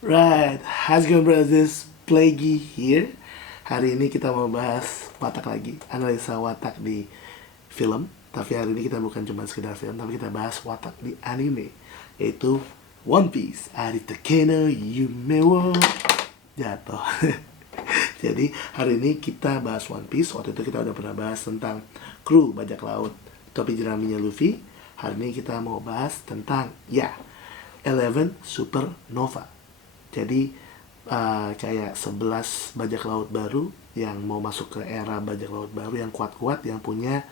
Right, how's it going brothers? Plaguey here. Hari ini kita mau bahas watak lagi, analisa watak di film. Tapi hari ini kita bukan cuma sekedar film, tapi kita bahas watak di anime, yaitu One Piece. Aritake no Yume wo jatuh. Jadi hari ini kita bahas One Piece. Waktu itu kita udah pernah bahas tentang kru bajak laut topi jeraminya Luffy. Hari ini kita mau bahas tentang Eleven Supernova. Jadi kayak 11 bajak laut baru yang mau masuk ke era bajak laut baru yang kuat-kuat, yang punya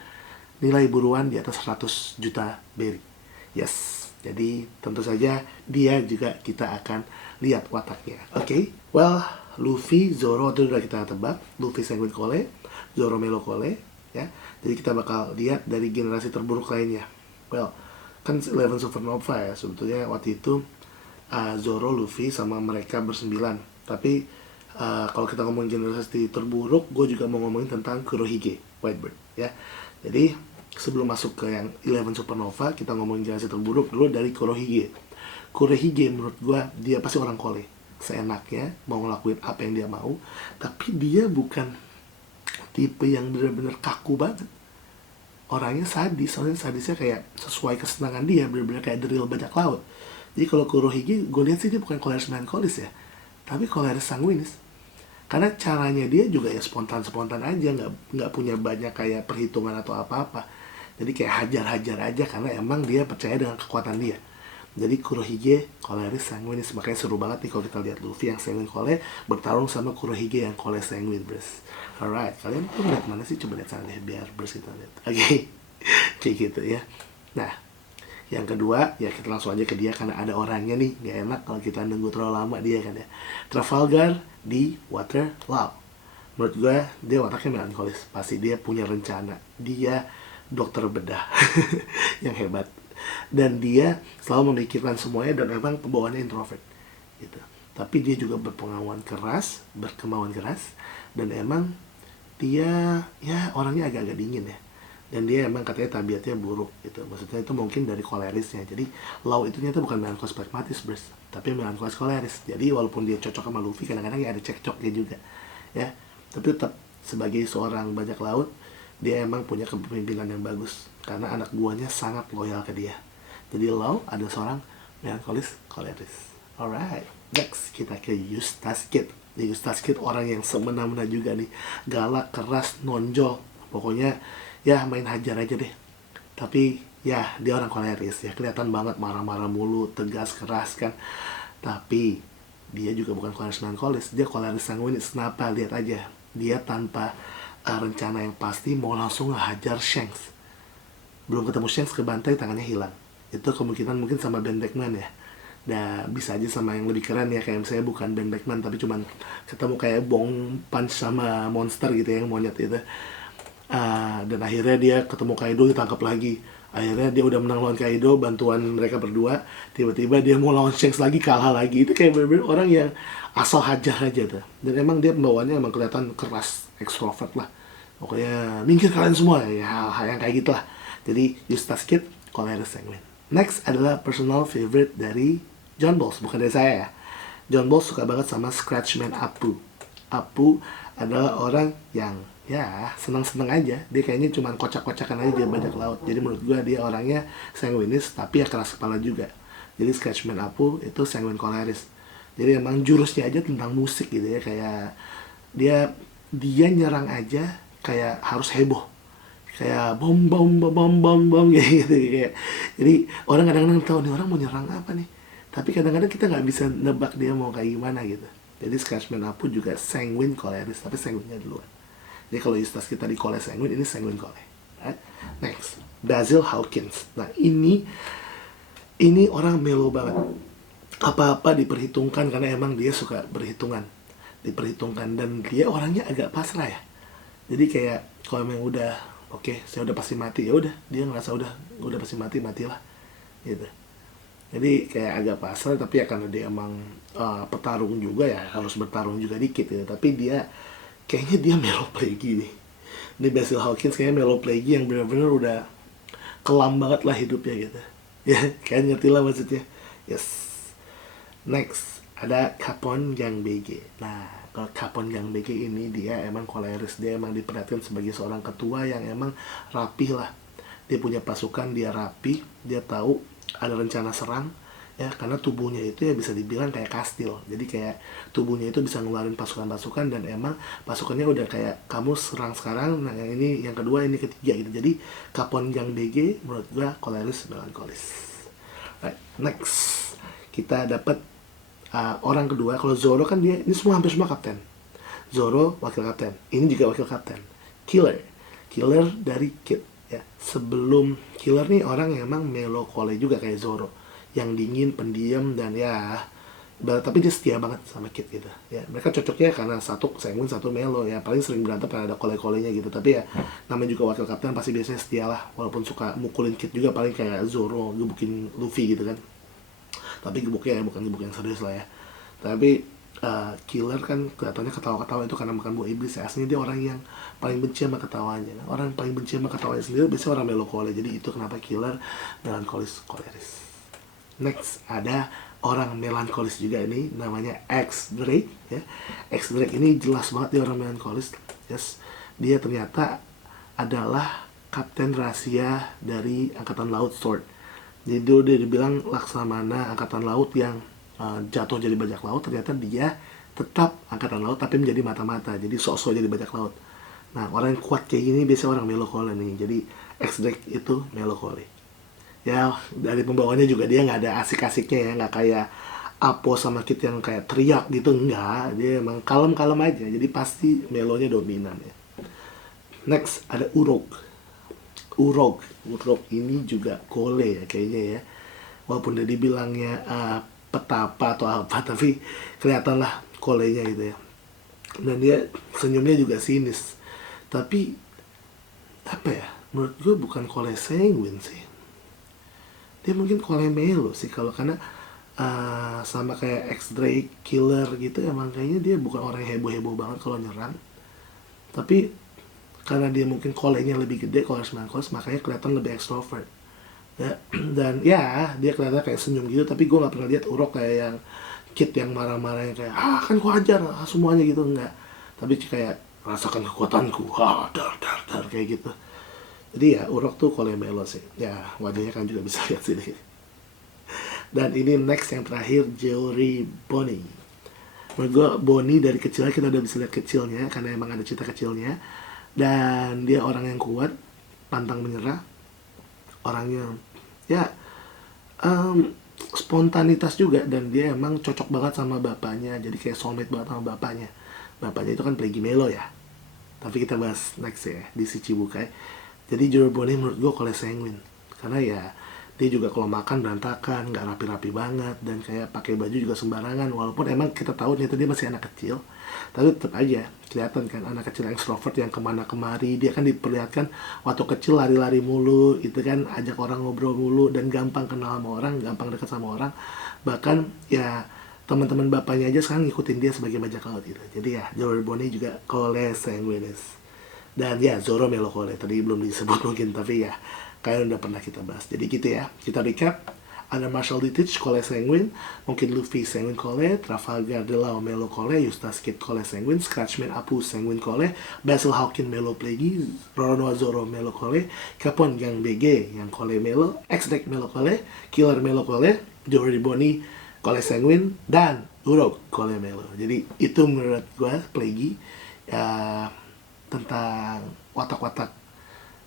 nilai buruan di atas 100 juta berry. Yes, jadi tentu saja dia juga kita akan lihat wataknya. Oke, well, Luffy, Zoro itu udah kita tebak. Luffy Sanguine Cole, Zoro Melo Cole, ya. Jadi kita bakal lihat dari generasi terburuk lainnya. Well, kan Eleven Supernova ya, sebetulnya waktu itu Zoro, Luffy sama mereka bersembilan. Tapi kalau kita ngomongin generasi terburuk, gue juga mau ngomongin tentang Kurohige Whitebird ya. Jadi sebelum masuk ke yang Eleven Supernova, kita ngomongin generasi terburuk dulu dari Kurohige. Kurohige menurut gue dia pasti orang kole, seenaknya mau ngelakuin apa yang dia mau, tapi dia bukan tipe yang benar-benar kaku banget. Orangnya sadis, soalnya sadisnya kayak sesuai kesenangan dia, benar-benar kayak the real bajak laut. Jadi kalau Kurohige, gue lihat sih dia bukan Choleric Melancholis ya, tapi Choleric Sanguinis. Karena caranya dia juga ya spontan-spontan aja, nggak punya banyak kayak perhitungan atau apa-apa. Jadi kayak hajar-hajar aja karena emang dia percaya dengan kekuatan dia. Jadi Kurohige, Choleric Sanguinis. Makanya seru banget nih kalau kita lihat Luffy yang Sanguine Cole bertarung sama Kurohige yang Cole Sanguine, bros. Alright, kalian tuh lihat mana sih? Coba lihat sana deh, biar bros kita lihat. Oke, kayak gitu ya. Nah, yang kedua, ya kita langsung aja ke dia karena ada orangnya nih. Gak enak kalau kita nunggu terlalu lama dia kan ya. Trafalgar di Waterloo. Menurut gue, dia wataknya melankolis. Pasti dia punya rencana. Dia dokter bedah yang hebat. Dan dia selalu memikirkan semuanya dan emang pembawaannya introvert. Gitu. Tapi dia juga berkemauan keras, dan emang dia ya orangnya agak-agak dingin ya, dan dia emang katanya tabiatnya buruk gitu. Maksudnya itu mungkin dari kolerisnya. Jadi Law itu ternyata bukan melankolis pragmatis, bros, tapi melankolis koleris. Jadi walaupun dia cocok sama Luffy, kadang-kadang ya ada cekcoknya juga ya, tapi tetap sebagai seorang bajak laut dia emang punya kepemimpinan yang bagus karena anak buahnya sangat loyal ke dia. Jadi Law ada seorang melankolis koleris. Alright, next kita ke Eustace Kid. Eustace Kid orang yang semena-mena juga nih, galak, keras, nonjol, pokoknya ya main hajar aja deh. Tapi ya dia orang koleris ya, kelihatan banget marah-marah mulu, tegas, keras kan. Tapi dia juga bukan koleris melankolis, dia koleris sanguinis. Kenapa? Lihat aja, dia tanpa rencana yang pasti mau langsung ngehajar Shanks. Belum ketemu Shanks, kebantai, tangannya hilang. Itu kemungkinan mungkin sama Ben Beckman ya. Nah, bisa aja sama yang lebih keren ya, kayak misalnya bukan Ben Beckman tapi cuman ketemu kayak Bong Punch sama Monster gitu ya, yang monyet itu. Dan akhirnya dia ketemu Kaido, ditangkap lagi. Akhirnya dia udah menang lawan Kaido, bantuan mereka berdua. Tiba-tiba dia mau lawan Shanks lagi, kalah lagi. Itu kayak bener-bener orang yang asal hajar aja tuh. Dan emang dia pembawaannya emang kelihatan keras, ekstrovert lah. Pokoknya minggir kalian semua ya, hal yang kayak gitulah. Jadi Eustace Kid, Choleric Sanguine. Next adalah personal favorite dari John Bols, bukan dari saya ya. John Bols suka banget sama Scratchman Apu. Apu adalah orang yang ya senang-senang aja. Dia kayaknya cuma kocak-kocakan aja dia bajak laut. Jadi menurut gue dia orangnya sanguinis tapi ya keras kepala juga. Jadi Scratchman Apu itu sanguine koleris. Jadi emang jurusnya aja tentang musik gitu ya, kayak dia nyerang aja kayak harus heboh, kayak bom bom bom bom bom bom kayak gitu kayak. Jadi orang kadang-kadang tahu nih orang mau nyerang apa nih, tapi kadang-kadang kita nggak bisa nebak dia mau kayak gimana gitu. Jadi Scratchman Apu juga sanguine koleris, tapi sanguine duluan. Jadi kalau Eustace kita di Cole sanguine, ini sanguine Cole. Right? Next, Basil Hawkins. Nah ini orang melo banget. Apa-apa diperhitungkan karena emang dia suka berhitungan, diperhitungkan, dan dia orangnya agak pasrah ya. Jadi kayak kalau emang udah oke, saya udah pasti mati, ya udah dia ngerasa udah pasti mati, matilah gitu. Jadi kayak agak pasrah, tapi ya karena dia emang petarung juga ya harus bertarung juga dikit gitu. Tapi dia kayaknya dia melo plague nih. Ini Basil Hawkins kayaknya melo plague yang benar-benar udah kelam banget lah hidupnya gitu. Ya, kayak ngerti lah maksudnya. Yes. Next ada Capon Gang BG. Nah, kalau Capon Gang BG ini dia emang koleris, dia emang diperhatikan sebagai seorang ketua yang emang rapih lah. Dia punya pasukan, dia rapi, dia tahu ada rencana serang, ya karena tubuhnya itu ya bisa dibilang kayak kastil. Jadi kayak tubuhnya itu bisa ngeluarin pasukan-pasukan dan emang pasukannya udah kayak kamu serang sekarang, nah yang ini yang kedua ini ketiga gitu. Jadi Capon Gang BG menurut gua koleris melankolis. Right, next kita dapat orang kedua. Kalau Zoro kan dia ini semua hampir semua kapten. Zoro wakil kapten, ini juga wakil kapten. Killer dari Kid ya. Sebelum Killer nih orang yang emang melankolis juga kayak Zoro, yang dingin, pendiam dan ya tapi dia setia banget sama Kid gitu ya. Mereka cocoknya karena satu sanguin, satu melo ya, paling sering berantem karena ada kole-kolenya gitu. Tapi ya namanya juga wakil kapten pasti biasanya setia lah, walaupun suka mukulin Kid juga, paling kayak Zoro gebukin Luffy gitu kan. Tapi gebuknya ya bukan gebuk yang serius lah ya. Tapi Killer kan kelihatannya ketawa-ketawa itu karena makan buah iblis ya. Aslinya dia orang yang paling benci sama ketawanya. Orang paling benci sama ketawanya sendiri biasanya orang melankolis. Jadi itu kenapa Killer melankolis koleris. Next ada orang melankolis juga, ini namanya X Drake ya. X Drake ini jelas banget dia orang melankolis. Yes, dia ternyata adalah kapten rahasia dari angkatan laut Sword. Jadi dulu dia dibilang laksamana angkatan laut yang jatuh jadi bajak laut. Ternyata dia tetap angkatan laut tapi menjadi mata-mata, jadi sok-sok jadi bajak laut. Nah, orang yang kuat kayak gini biasanya orang melankolis nih. Jadi X Drake itu melankolis ya. Dari pembawanya juga dia nggak ada asik-asiknya ya, nggak kayak Apo sama Kid yang kayak teriak gitu, enggak. Dia emang kalem-kalem aja, jadi pasti melonya dominan ya. Next ada Urog ini juga kole ya kayaknya ya, walaupun dia dibilangnya petapa atau apa, tapi kelihatan lah kolenya gitu ya. Dan dia senyumnya juga sinis, tapi apa ya, menurut gue bukan kole sanguin sih, dia mungkin kole melo sih kalau, karena sama kayak X Drake, Killer gitu, emang kayaknya dia bukan orang yang heboh-heboh banget kalau nyerang. Tapi karena dia mungkin kolenya lebih gede, koles melankolis, makanya kelihatan lebih extrovert ya. Dan ya dia kelihatan kayak senyum gitu, tapi gue nggak pernah lihat Urok kayak yang Kid yang marah-marah yang kayak kan ku hajar semuanya gitu, enggak. Tapi kayak rasakan kekuatanku, dar kayak gitu. Jadi ya Urok tuh kole melo sih ya, wajahnya kan juga bisa lihat sini. Dan ini next yang terakhir, Jory Bonnie. Menurut gue Bonnie dari kecilnya kita udah bisa lihat kecilnya, karena emang ada cerita kecilnya. Dan dia orang yang kuat, pantang menyerah, orangnya ya spontanitas juga, dan dia emang cocok banget sama bapaknya, jadi kayak soulmate banget sama bapaknya. Bapaknya itu kan Plaguey Melo ya, tapi kita bahas next ya di si Chibukai. Jadi Jory Bonnie menurut gue kole sanguin, karena ya dia juga kalau makan berantakan, nggak rapi-rapi banget, dan kayak pakai baju juga sembarangan. Walaupun emang kita tahu ternyata dia masih anak kecil, tapi tetap aja kelihatan kan anak kecil extrovert yang kemana kemari. Dia kan diperlihatkan waktu kecil lari-lari mulu itu kan, ajak orang ngobrol mulu, dan gampang kenal sama orang, gampang dekat sama orang. Bahkan ya teman-teman bapaknya aja sekarang ngikutin dia sebagai bajak laut gitu. Jadi ya Jory Bonnie juga kole sanguinis. Dan ya Zoro melankolis tadi belum disebut mungkin, tapi ya kalian udah pernah kita bahas. Jadi gitu ya, kita recap. Ada Marshall D. Teach, kole sanguin. Mungkin Luffy sanguin kole, Trafalgar Delao melo kole, Eustace Kid kole sanguin, Scratchman Apu sanguin kole, Basil Hawkin melo Plaguey, Roronoa Zoro melo kole, Capon Gang BG yang kole melo, X-Deck melo kole, Killer melo kole, Jory Bonnie kole sanguin, dan Urok kole melo. Jadi itu menurut gue Plaguey ya, tentang watak-watak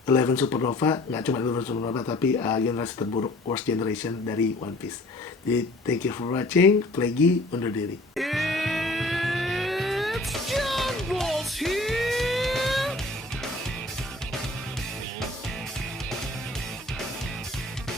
11 Supernova. Nggak cuma 11 Supernova, tapi generasi terburuk, worst generation dari One Piece. Jadi thank you for watching. Plaguey undur diri.